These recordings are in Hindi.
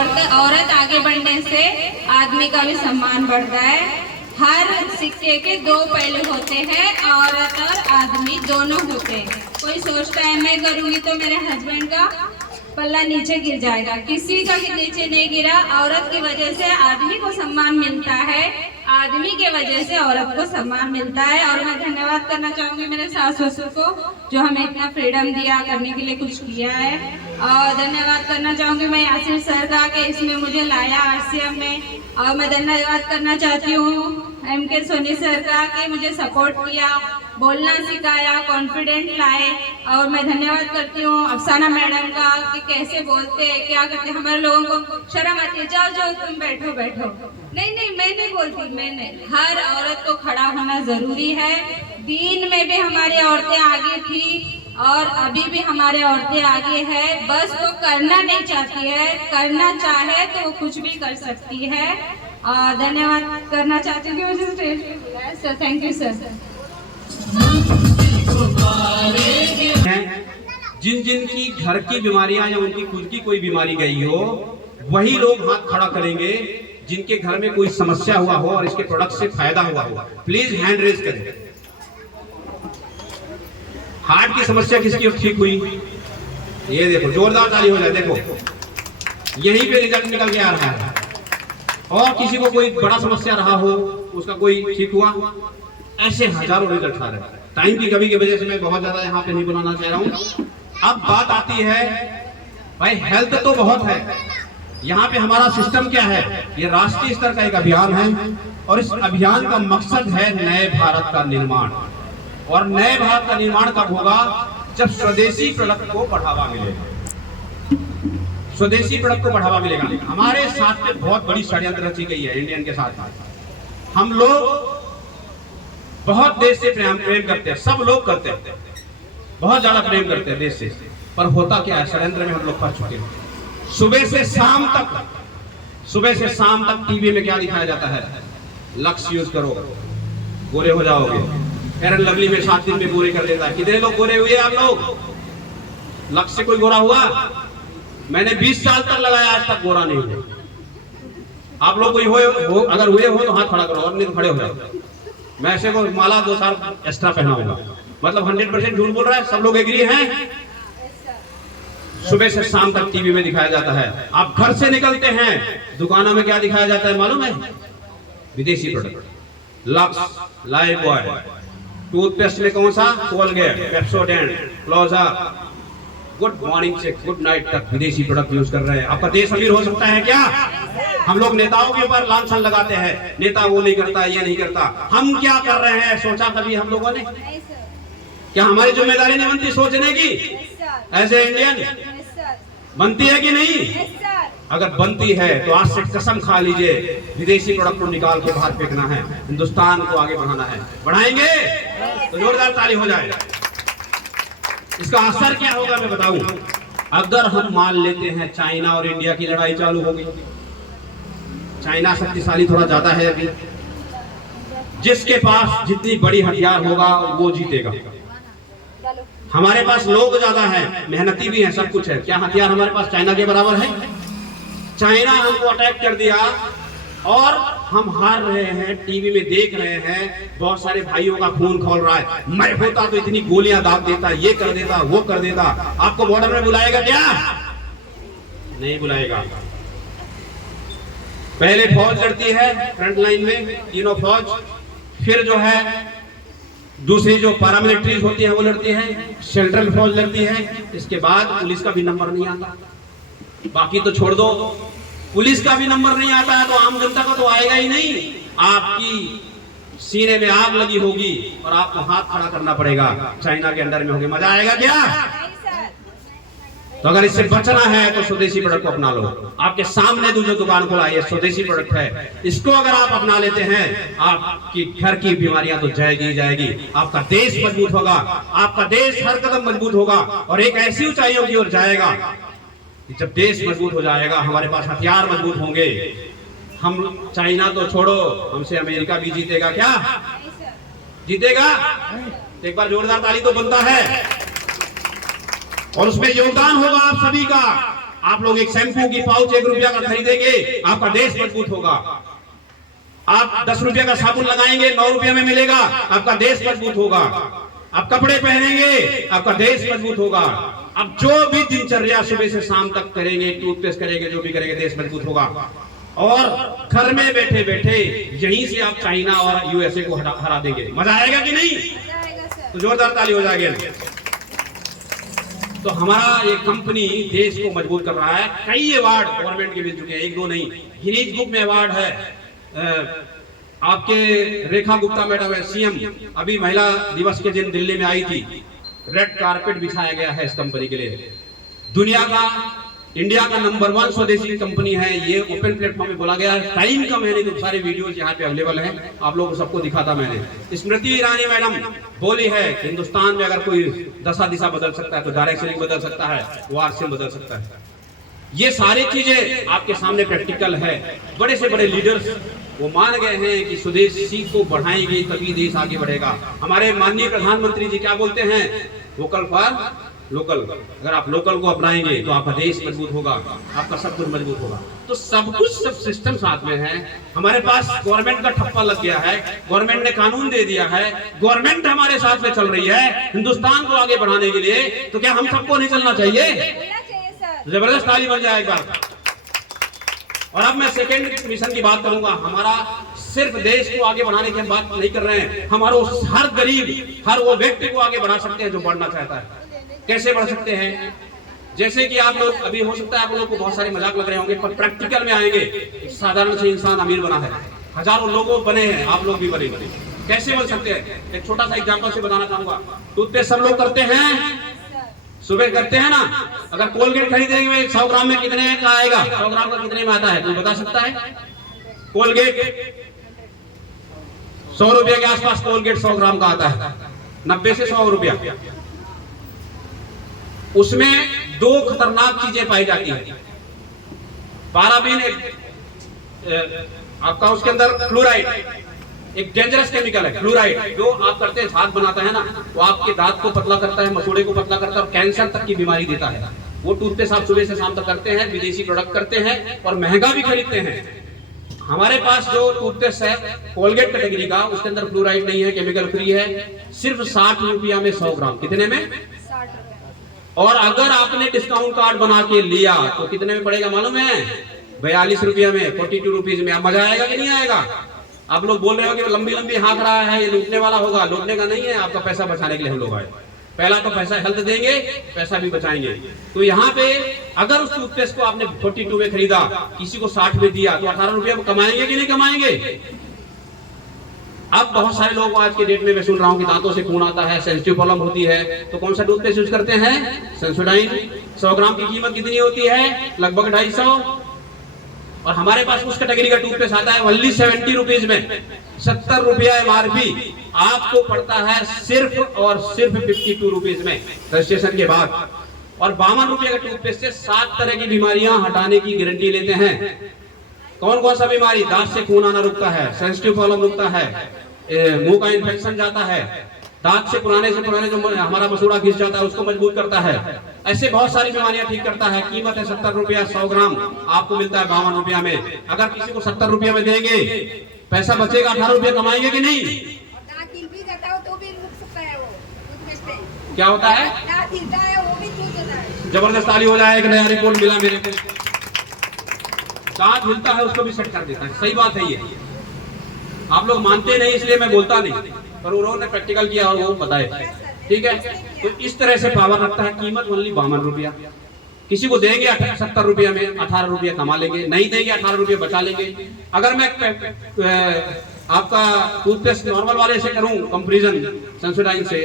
औरत आगे बढ़ने से आदमी का भी सम्मान बढ़ता है। हर सिक्के के दो पहलू होते हैं, औरत और आदमी दोनों होते हैं। कोई सोचता है मैं करूँगी तो मेरे हस्बैंड का पल्ला नीचे गिर जाएगा, किसी का नीचे नहीं गिरा। औरत की वजह से आदमी को सम्मान मिलता है, आदमी के वजह से औरत को सम्मान मिलता है। और मैं धन्यवाद करना चाहूँगी मेरे सास ससुर को जो हमें इतना फ्रीडम दिया, करने के लिए कुछ किया है। और धन्यवाद करना चाहूँगी मैं यासिर सर का कि इसमें मुझे लाया आरसीएम में। और मैं धन्यवाद करना चाहती हूँ MK सोनी सर का कि मुझे सपोर्ट किया, बोलना सिखाया, कॉन्फिडेंट लाए। और मैं धन्यवाद करती हूँ अफसाना मैडम का कि कैसे बोलते हैं, क्या करते हैं। हमारे लोगों को शर्म आती है, जाओ जाओ तुम बैठो बैठो। नहीं नहीं, मैं नहीं बोलती, मैं नहीं। हर औरत को खड़ा होना जरूरी है। दीन में भी हमारी औरतें आगे थी और अभी भी हमारे औरतें आगे है, बस वो करना नहीं चाहती है। करना चाहे तो वो कुछ भी कर सकती है। धन्यवाद करना चाहती हूँ कि मुझे स्टेज पे बुलाया सर। Thank you sir. जिन जिन की घर की बीमारियां या उनकी खुद की कोई बीमारी गई हो, वही लोग हाथ खड़ा करेंगे जिनके घर में कोई समस्या हुआ हो और इसके प्रोडक्ट से फायदा हुआ हो। प्लीज हैंड रेज करें। हार्ट की समस्या किसकी ठीक हुई? ये देखो, जोरदार ताली हो जाए। देखो यहीं पे रिजल्ट निकल के आ रहा है। और किसी को कोई बड़ा समस्या रहा हो, उसका कोई ठीक हुआ, ऐसे हजारों रिजल्ट आ रहे हैं। टाइम की कमी की वजह से मैं बहुत ज्यादा यहाँ पे नहीं बुलाना चाह रहा हूँ। अब बात आती है भाई, हेल्थ तो बहुत है, यहाँ पे हमारा सिस्टम क्या है? ये राष्ट्रीय स्तर का एक अभियान है और इस अभियान का मकसद है नए भारत का निर्माण। और नए भारत का निर्माण कब होगा? जब स्वदेशी प्रोडक्ट को बढ़ावा मिलेगा। स्वदेशी प्रोडक्ट को बढ़ावा मिलेगा। हमारे साथ में बहुत बड़ी षड्यंत्र रची गई है इंडियन के साथ। हम लोग बहुत देश से प्रेम करते हैं, सब लोग करते हैं, बहुत ज्यादा प्रेम करते हैं देश से। पर होता क्या है? षड्यंत्र में हम लोग फंस चुके हैं। सुबह से शाम तक टीवी में क्या दिखाया जाता है? लक्स यूज करो, गोरे हो जाओगे। फेयर एंड लवली में 7 दिन में गोरे कर देता है। कितने लोग गोरे हुए आप लोग? लक्स से कोई गोरा हुआ? मैंने 20 साल तक लगाया, आज तक गोरा नहीं हुआ। आप लोग कोई हो अगर हुए हो तो हाथ खड़ा करो, और नहीं तो खड़े हो जाओ। मैं ऐसे को माला 2 साल एक्स्ट्रा पहनाऊंगा। मतलब 100% झूठ बोल रहा है। सब लोग एग्री हैं? सुबह से शाम तक टीवी में दिखाया जाता है। आप घर से निकलते हैं, दुकानों में क्या दिखाया जाता है मालूम है? विदेशी प्रोडक्ट। लक्स, लाइफबॉय, टूथपेस्ट में कौन सा? Colgate, Pepsodent, closeup, good morning से गुड नाइट तक विदेशी प्रोडक्ट यूज कर रहे हैं। आपका देश अमीर हो सकता है क्या? हम लोग नेताओं के ऊपर लांछन लगाते हैं, नेता वो नहीं करता, ये नहीं करता। हम क्या कर रहे हैं सोचा कभी हम लोगों ने? क्या हमारी जिम्मेदारी नहीं बनती सोचने की? एज ए इंडियन बनती है कि नहीं? अगर बनती है तो आज से कसम खा लीजिए, विदेशी प्रोडक्ट को निकाल के बाहर फेंकना है, हिंदुस्तान को आगे बढ़ाना है। बढ़ाएंगे तो जोरदार ताली हो जाए। इसका असर क्या होगा मैं बताऊं। अगर हम मान लेते हैं चाइना और इंडिया की लड़ाई चालू होगी, चाइना शक्तिशाली थोड़ा ज्यादा है अभी, जिसके पास जितनी बड़ी हथियार होगा वो जीतेगा। हमारे पास लोग ज्यादा हैं, मेहनती भी हैं, सब कुछ है। क्या हथियार हमारे पास चाइना के बराबर है? चाइना हमको अटैक कर दिया और हम हार रहे हैं, टीवी में देख रहे हैं, बहुत सारे भाइयों का खून खौल रहा है। मैं होता तो इतनी गोलियां दाग देता, ये कर देता, वो कर देता। आपको बॉर्डर में बुलाएगा क्या? नहीं बुलाएगा। पहले फौज लड़ती है फ्रंट लाइन में, तीनों फौज, फिर जो है दूसरी जो पैरामिलिट्रीज होती है वो लड़ती है, सेंट्रल फौज लड़ती है। इसके बाद पुलिस का भी नंबर नहीं आता। बाकी तो छोड़ दो, पुलिस का भी नंबर नहीं आता है तो आम जनता को तो आएगा ही नहीं। आपकी सीने में आग लगी होगी और आपको हाथ खड़ा करना पड़ेगा। चाइना के अंडर में होगी, मजा आएगा क्या? तो अगर इससे बचना है तो स्वदेशी प्रोडक्ट को अपना लो। आपके सामने जो दुकान खुला है स्वदेशी प्रोडक्ट है, इसको अगर आप अपना लेते हैं, आपकी घर की बीमारियां तो जाएगी जाएगी। आपका देश मजबूत होगा, आपका देश हर कदम मजबूत होगा और एक ऐसी ऊंचाइयों की ओर जाएगा। जब देश मजबूत हो जाएगा, हमारे पास हथियार मजबूत होंगे। हम चाइना तो छोड़ो, हमसे अमेरिका भी जीतेगा क्या? जीतेगा? एक बार जोरदार ताली तो बनता है। और उसमें योगदान होगा आप सभी का। आप लोग एक शैम्पू की पाउच 1 रुपया का खरीदेंगे, आपका देश मजबूत होगा। आप 10 रुपया का साबुन लगाएंगे, 9 रुपया में मिलेगा, आपका देश मजबूत होगा। आप कपड़े पहनेंगे, आपका देश मजबूत होगा। अब जो भी दिनचर्या सुबह से शाम तक करेंगे, टूथपेस्ट करेंगे, जो भी करेंगे, देश मजबूत होगा। और घर में बैठे बैठे यहीं से आप चाइना और यूएसए को हरा देंगे। मजा आएगा कि नहीं? तो जोरदार ताली हो जाएगी। तो हमारा ये कंपनी देश को मजबूत कर रहा है। कई अवार्ड गवर्नमेंट के मिल चुके हैं, 1-2 नहीं, गिनीज बुक में अवार्ड है। आपके रेखा गुप्ता मैडम है सीएम, अभी महिला दिवस के दिन दिल्ली में आई थी, रेड कारपेट बिछाया गया है इस कंपनी के लिए। दुनिया का, इंडिया का नंबर 1 स्वदेशी कंपनी है, ये ओपन प्लेटफॉर्म में बोला गया है। टाइम का मैंने तो सारे वीडियोस यहाँ पे अवेलेबल हैं, आप लोगों को सबको दिखा था मैंने। स्मृति ईरानी मैडम बोली है कि हिंदुस्तान में अगर कोई दशा दिशा बदल सकता है तो डायरेक्शन बदल सकता है, वार से बदल सकता है। ये सारी चीजें आपके सामने प्रैक्टिकल है। बड़े से बड़े लीडर्स वो मान गए हैं कि स्वदेशी को बढ़ाएंगे तभी देश आगे बढ़ेगा। हमारे माननीय प्रधानमंत्री जी क्या बोलते हैं? Vocal for local. अगर आप लोकल को अपनाएंगे तो आपका देश मजबूत होगा, आपका सब कुछ मजबूत होगा। तो सब कुछ, सब सिस्टम साथ में है। हमारे पास गवर्नमेंट का ठप्पा लग गया है, गवर्नमेंट ने कानून दे दिया है, गवर्नमेंट हमारे साथ में चल रही है हिंदुस्तान को आगे बढ़ाने के लिए। तो क्या हम सबको नहीं चलना चाहिए? जबरदस्त ताली बन जाए एक बार। और अब मैं सेकेंड मिशन की बात करूंगा। हमारा सिर्फ देश को आगे बढ़ाने की हम बात नहीं कर रहे हैं, हमारा हर गरीब, हर वो व्यक्ति को आगे बढ़ा सकते हैं जो बढ़ना चाहता है। कैसे बढ़ सकते हैं? जैसे कि आप लोग, अभी हो सकता है आप लोगों को बहुत सारे मजाक लग रहे होंगे, पर प्रैक्टिकल में आएंगे। एक साधारण से इंसान अमीर बना है, हजारों लोगों बने हैं, आप लोग भी बनेंगे। कैसे बन सकते हैं? एक छोटा सा एग्जांपल से बताना चाहूंगा। टूथपेस्ट सब लोग करते हैं, सुबह करते हैं ना। अगर कोलगेट खरीदेंगे 100 ग्राम में कितने का आएगा? 100 ग्राम का कितने में आता है, कोई बता सकता है? कोलगेट 100 रुपया के आसपास कोलगेट 100 ग्राम का आता है, 90 से 100 रुपया। उसमें 2 खतरनाक चीजें पाई जाती है। पाराबीन, आपका उसके अंदर फ्लोराइड, एक डेंजरस केमिकल है फ्लोराइड, जो आप करते हैं दांत बनाता है ना, वो आपके दांत को पतला करता है, मसूड़े को पतला करता है और कैंसर तक की बीमारी देता है। वो टूथपेस्ट आप सुबह से शाम तक करते हैं, विदेशी प्रोडक्ट करते हैं और महंगा भी खरीदते हैं। हमारे पास जो टूथपेस्ट है कोलगेट कैटेगरी का, उसके अंदर फ्लोराइड नहीं है, केमिकल फ्री है, सिर्फ 60 रुपया में 100 ग्राम। कितने में? 60 रुपया। और अगर आपने डिस्काउंट कार्ड बना के लिया तो कितने में पड़ेगा मालूम है? 42 रुपया में, 42 रुपीज में। अब मजा आएगा कि नहीं आएगा? आप लोग बोल रहे हो कि लंबी लंबी हाँक रहा है, ये लूटने वाला होगा। लूटने का नहीं है, आपका पैसा बचाने के लिए हम लोग आए। पहला तो पैसा हेल्थ देंगे, पैसा भी बचाएंगे। तो यहाँ पे अगर उस टूथपेस्ट को आपने 42 में खरीदा, किसी को 60 में दिया, तो 18 रुपया कमाएंगे कि नहीं कमाएंगे? अब बहुत सारे लोग आज के डेट में मैं सुन रहा हूँ कि दांतों से खून आता है, सेंसिटिव प्रॉब्लम होती है, तो कौन सा टूथपेस्ट यूज करते हैं? सेंसोडाइन। 100 ग्राम की कीमत कितनी होती है? लगभग 250। और हमारे पास उस कैटेगरी का टूथपेस्ट आता है ओनली 70 रुपीज में, 70 रुपया एमआरपी। आपको पड़ता है सिर्फ और सिर्फ 52 रुपीज में रजिस्ट्रेशन के बाद। और 52 रुपये का टूथपेस्ट से 7 तरह की बीमारियां हटाने की गारंटी लेते हैं। कौन कौन सा बीमारी? दांत से खून आना रुकता है, सेंसिटिव प्रॉब्लम रुकता है, मुंह का इन्फेक्शन जाता है, दांत से पुराने जो हमारा मसूड़ा घिस जाता है उसको मजबूत करता है। ऐसे बहुत सारी बीमारियां ठीक करता है। कीमत है 70 रुपया 100 ग्राम, आपको मिलता है 52 रुपया में। अगर किसी को 70 रुपया में देंगे, पैसा बचेगा, 18 रुपया कमाएंगे कि नहीं? तो भी रुक सकता है वो। क्या होता है? जबरदस्त ताली हो जाए। एक नया रिपोर्ट मिला मेरे को, दांत हिलता है उसको भी सेट कर देता है। सही बात है ये, आप लोग मानते नहीं इसलिए मैं बोलता नहीं, पर उन्होंने प्रैक्टिकल किया और वो बताए। ठीक है, तो इस तरह से पावर रखता है। कीमत ओनली 52 रुपया। किसी को देंगे 70 रुपया में, 18 रुपया कमा लेंगे, नहीं देंगे 18 रुपया बचा लेंगे। अगर मैं आपका टूथपेस्ट नॉर्मल वाले से करूं कंपैरिजन सेंसोडाइन से,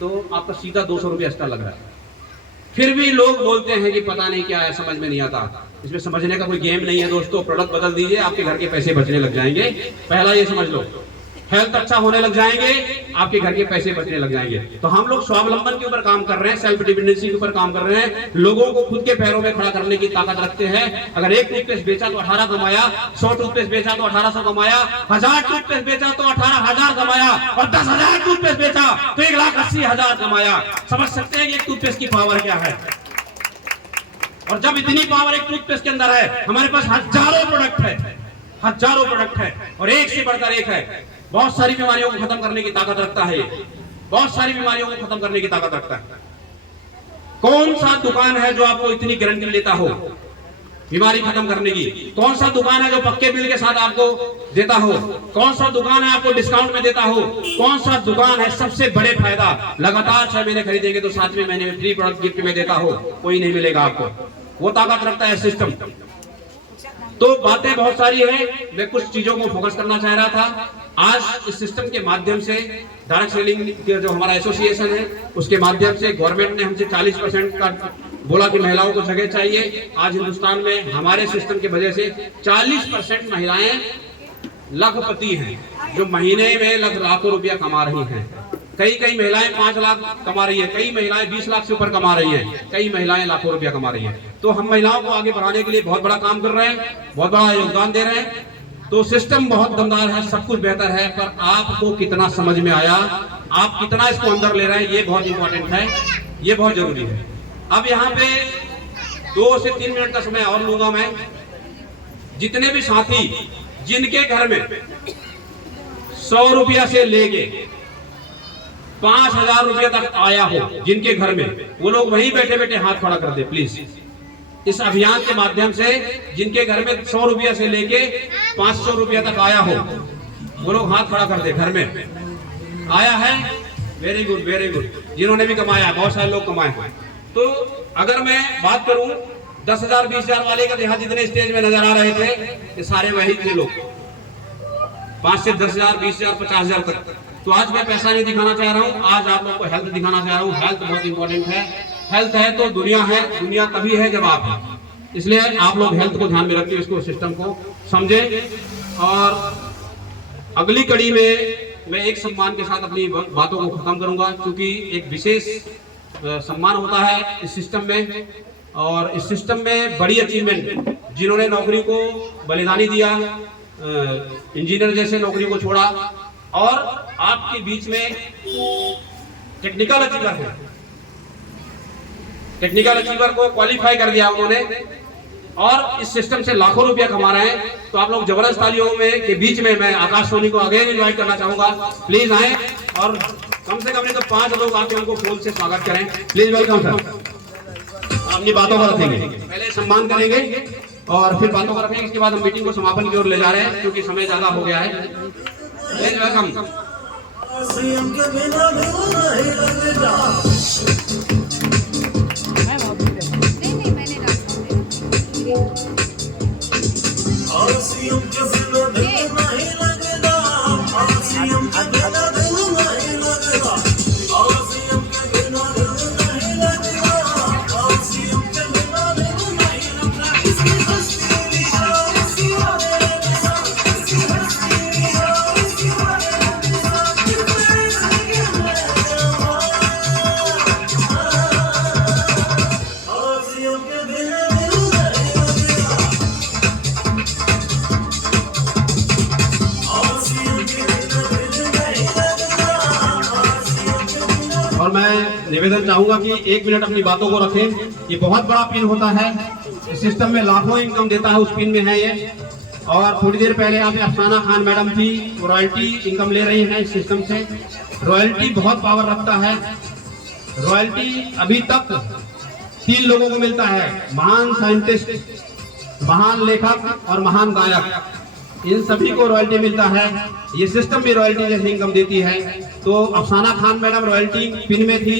तो आपका सीधा 200 रुपया एक्स्ट्रा लग रहा है। फिर भी लोग बोलते हैं कि पता नहीं क्या है, समझ में नहीं आता। इसमें समझने का कोई गेम नहीं है दोस्तों। प्रोडक्ट बदल दीजिए, आपके घर के पैसे बचने लग जाएंगे। पहला ये समझ लो, हेल्थ अच्छा होने लग जाएंगे, आपके घर के पैसे बचने लग जाएंगे। तो हम लोग स्वावलंबन के ऊपर काम कर रहे हैं, सेल्फ डिपेंडेंसी के ऊपर काम कर रहे हैं, लोगों को खुद के पैरों में खड़ा करने की ताकत रखते हैं। अगर एक टूथपेस्ट बेचा तो 18 कमाया, 100 टूथपेस्ट बेचा तो 1800 कमाया, 1000 टूथपेस्ट बेचा तो 18,000 कमाया, और 10,000 टूथपेस्ट बेचा तो 1,80,000 कमाया। समझ सकते हैं कि एक टूथपेस्ट की पावर क्या है। और जब इतनी पावर एक टूथपेस्ट के अंदर है, हमारे पास हजारों प्रोडक्ट है और एक से बढ़कर एक है। बहुत सारी बीमारियों को खत्म करने की ताकत रखता है, बहुत सारी बीमारियों को खत्म करने की ताकत रखता है। कौन सा दुकान है जो आपको इतनी गारंटी लेता हो बीमारी खत्म करने की? कौन सा दुकान है जो पक्के बिल के साथ आपको देता हो? कौन सा दुकान है आपको डिस्काउंट में देता हो? कौन सा दुकान है सबसे बड़े फायदा लगातार 6 महीने खरीदेंगे तो 7वें महीने में फ्री प्रोडक्ट गिफ्ट में देता हो? कोई नहीं मिलेगा आपको। वो ताकत रखता है सिस्टम। तो बातें बहुत सारी है, मैं कुछ चीजों को फोकस करना चाह रहा था। आज इस सिस्टम के माध्यम से डायरेक्ट सेलिंग जो हमारा एसोसिएशन है उसके माध्यम से गवर्नमेंट ने हमसे 40% का बोला कि महिलाओं को जगह चाहिए। आज हिंदुस्तान में हमारे सिस्टम की वजह से 40% महिलाएं लखपति हैं, जो महीने में लाखों रुपया कमा रही हैं। कई महिलाएं 5 लाख कमा रही है, कई महिलाएं 20 लाख से ऊपर कमा रही हैं, कई महिलाएं लाखों रुपया कमा रही हैं। तो हम महिलाओं को आगे बढ़ाने के लिए बहुत बड़ा काम कर रहे हैं, बहुत बड़ा योगदान दे रहे हैं। तो सिस्टम बहुत दमदार है, सब कुछ बेहतर है, पर आपको कितना समझ में आया, आप कितना इसको अंदर ले रहे हैं, ये बहुत इंपॉर्टेंट है, ये बहुत जरूरी है। अब यहाँ पे 2 से 3 मिनट का समय और लूंगा मैं। जितने भी साथी जिनके घर में 100 रुपया से लेके 5000 रुपया तक आया हो, जिनके घर में, वो लोग वहीं बैठे बैठे हाथ खड़ा कर दे प्लीज। इस अभियान के माध्यम से जिनके घर में 100 रुपया से लेके 500 रुपया तक आया हो, वो लोग हाथ खड़ा कर दे। घर में आया है, वेरी गुड वेरी गुड। जिन्होंने भी कमाया, बहुत सारे लोग कमाए हैं। तो अगर मैं बात करूं 10,000 20,000 वाले का, यहाँ जितने स्टेज में नजर आ रहे थे ये सारे वही थे लोग, 5 से 10,000 20,000 50,000 तक। तो आज मैं पैसा नहीं दिखाना चाह रहा हूँ, आज आप लोग को हेल्थ दिखाना चाह रहा हूँ। हेल्थ बहुत इंपॉर्टेंट है। हेल्थ है तो दुनिया है, दुनिया तभी है जब आप हैं। इसलिए आप लोग हेल्थ को ध्यान में रखते हुए इसको सिस्टम को समझें। और अगली कड़ी में मैं एक सम्मान के साथ अपनी बातों को खत्म करूंगा, क्योंकि एक विशेष सम्मान होता है इस सिस्टम में। और इस सिस्टम में बड़ी अचीवमेंट, जिन्होंने नौकरी को बलिदानी दिया, इंजीनियर जैसे नौकरी को छोड़ा, और आपके बीच में टेक्निकल अचीवर है, टेक्निकल अचीवर को क्वालिफाई कर दिया उन्होंने, और इस सिस्टम से लाखों रुपया कमा रहे हैं। तो आप लोग जबरदस्त तालियों में के बीच में मैं आकाश सोनी को अगेन इनवाइट करना चाहूंगा। प्लीज आए और कम से कम नहीं तो 5 लोग आके उनको फूल से स्वागत करें। Please welcome sir. अपनी बातों को रखेंगे, पहले सम्मान करेंगे और फिर बातों को रखेंगे। इसके बाद हम मीटिंग को समापन की ओर ले जा रहे हैं, क्योंकि समय ज्यादा हो गया है। Please welcome. और मैं निवेदन चाहूंगा कि 1 मिनट अपनी बातों को रखें। ये बहुत बड़ा पिन होता है, इस सिस्टम में लाखों इनकम देता है, उस पिन में है ये। और थोड़ी देर पहले यहाँ पे अफसाना खान मैडम थी, रॉयल्टी इनकम ले रही है इस सिस्टम से। रॉयल्टी बहुत पावर रखता है। रॉयल्टी अभी तक 3 लोगों को मिलता है, महान साइंटिस्ट, महान लेखक और महान गायक। इन सभी को रॉयल्टी मिलता है। ये सिस्टम भी रॉयल्टी जैसी इनकम देती है। तो अफसाना खान मैडम रॉयल्टी पिन में थी,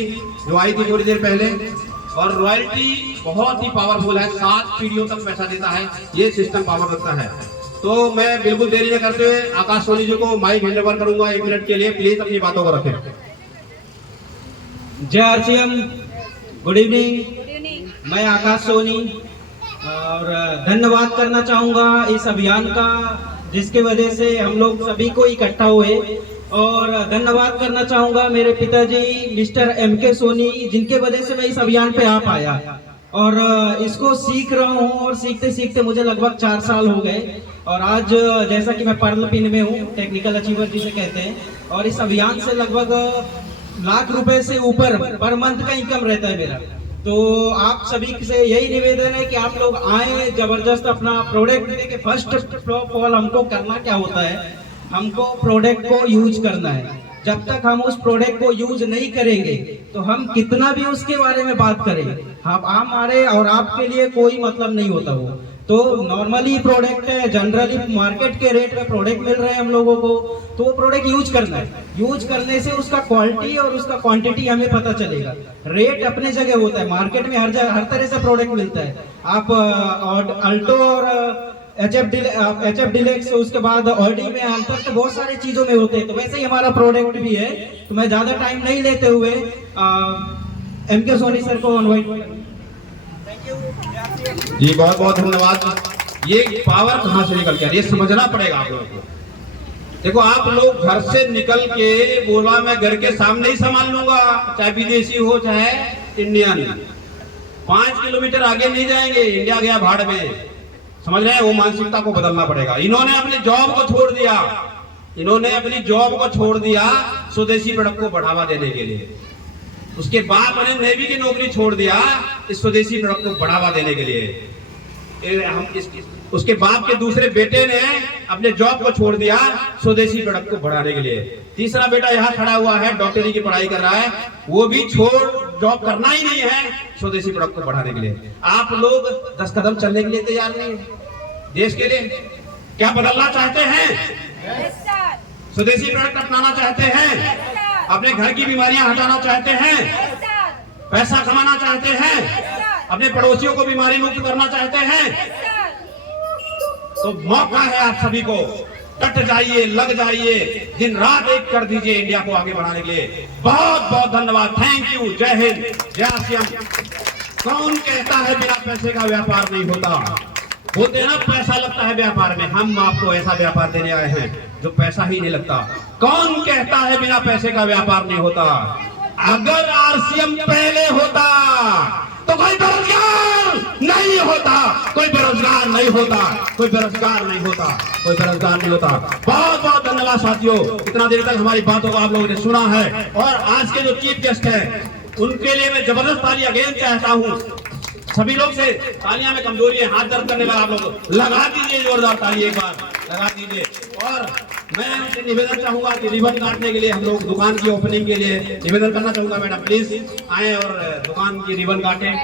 जो आई थी थोड़ी देर पहले। और रॉयल्टी बहुत ही पावरफुल है, 7 पीढ़ियों तक पैसा देता है, ये सिस्टम पावर रखता है। तो मैं बिल्कुल देरी न करते हुए आकाश सोनी जी को माइक हैंड ओवर करूंगा 1 मिनट के लिए। प्लीज अपनी बातों को रखें। जय आरसीएम, गुड इवनिंग। मैं आकाश सोनी और धन्यवाद करना चाहूँगा इस अभियान का, जिसके वजह से हम लोग सभी को इकट्ठा हुए। और धन्यवाद करना चाहूँगा मेरे पिताजी मिस्टर MK सोनी, जिनके वजह से मैं इस अभियान पे आ पाया। और इसको सीख रहा हूँ, और सीखते सीखते मुझे लगभग 4 साल हो गए। और आज जैसा कि मैं पर्ल पिन में हूँ, टेक्निकल अचीवर जिसे कहते हैं, और इस अभियान से लगभग लाख रुपए से ऊपर पर मंथ का इनकम रहता है मेरा। तो आप सभी से यही निवेदन है कि आप लोग आए, जबरदस्त अपना प्रोडक्ट देके। फर्स्ट ऑफ ऑल हमको करना क्या होता है, हमको प्रोडक्ट को यूज करना है। जब तक हम उस प्रोडक्ट को यूज नहीं करेंगे तो हम कितना भी उसके बारे में बात करें, हमारे और आपके लिए कोई मतलब नहीं होता वो। तो नॉर्मली प्रोडक्ट है, जनरली मार्केट के रेट में प्रोडक्ट मिल रहे हैं हम लोगों को, तो वो प्रोडक्ट यूज करना है। यूज करने से उसका क्वालिटी और उसका क्वांटिटी हमें पता चलेगा। रेट अपने जगह होता है, मार्केट में हर तरह से प्रोडक्ट मिलता है। आप अल्टो और HF डिलेक्स, उसके बाद ऑडी में अंतर तो बहुत सारी चीजों में होते हैं। तो वैसे ही हमारा प्रोडक्ट भी है। तो मैं ज्यादा टाइम नहीं लेते हुए MK सोनी सर को इनवाइट। जी बहुत बहुत धन्यवाद। ये पावर कहाँ से निकल गया, ये समझना पड़ेगा आप लोगों को। देखो, आप लोग घर से निकल के बोला मैं घर के सामने ही संभाल लूंगा, चाहे विदेशी हो चाहे इंडियन, 5 किलोमीटर आगे नहीं जाएंगे, इंडिया गया भाड़ में। समझ रहे हैं? वो मानसिकता को बदलना पड़ेगा। इन्होंने अपनी जॉब को छोड़ दिया, इन्होंने अपनी जॉब को छोड़ दिया स्वदेशी प्रोडक्ट को बढ़ावा देने के लिए। उसके बाप ने नेवी की नौकरी छोड़ दिया इस स्वदेशी प्रोडक्ट को बढ़ावा देने के लिए। उसके बाप के दूसरे बेटे ने अपने जॉब को छोड़ दिया स्वदेशी प्रोडक्ट को बढ़ाने के लिए। तीसरा बेटा यहाँ खड़ा हुआ है, डॉक्टरी की पढ़ाई कर रहा है, वो भी छोड़ जॉब करना ही नहीं है स्वदेशी प्रोडक्ट को बढ़ाने के लिए। आप लोग 10 कदम चलने के लिए तैयार नहीं है देश के लिए? क्या बदलना चाहते हैं? स्वदेशी प्रोडक्ट अपनाना चाहते हैं? अपने घर की बीमारियां हटाना चाहते हैं? पैसा कमाना चाहते हैं? अपने पड़ोसियों को बीमारी मुक्त करना चाहते हैं? तो मौका है आप सभी को, डट जाइए, लग जाइए, दिन रात एक कर दीजिए इंडिया को आगे बढ़ाने के लिए। बहुत बहुत धन्यवाद, थैंक यू, जय हिंद, जय श्याम। कौन कहता है बिना पैसे का व्यापार नहीं होता? बोलते हैं ना पैसा लगता है व्यापार में, हम आपको ऐसा व्यापार देने आए हैं जो पैसा ही नहीं लगता। कौन कहता है बिना पैसे का व्यापार नहीं होता? अगर RCM पहले होता तो कोई बेरोजगार नहीं होता, कोई बेरोजगार नहीं होता, कोई बेरोजगार नहीं होता, कोई बेरोजगार नहीं होता। बहुत बहुत धन्यवाद साथियों, इतना देर तक हमारी बातों को आप लोगों ने सुना है। और आज के जो चीफ गेस्ट हैं उनके लिए मैं जबरदस्त तालियां अगेन चाहता हूं। सभी लोग से तालियां में कमजोरी है, हाथ दर्द करने वाला आप लोग लगा दीजिए, जोरदार ताली एक बार लगा दीजिए। और मैं उनसे निवेदन चाहूंगा कि रिबन काटने के लिए हम लोग दुकान की ओपनिंग के लिए निवेदन करना चाहूंगा, मैडम प्लीज आए और दुकान की रिबन काटें।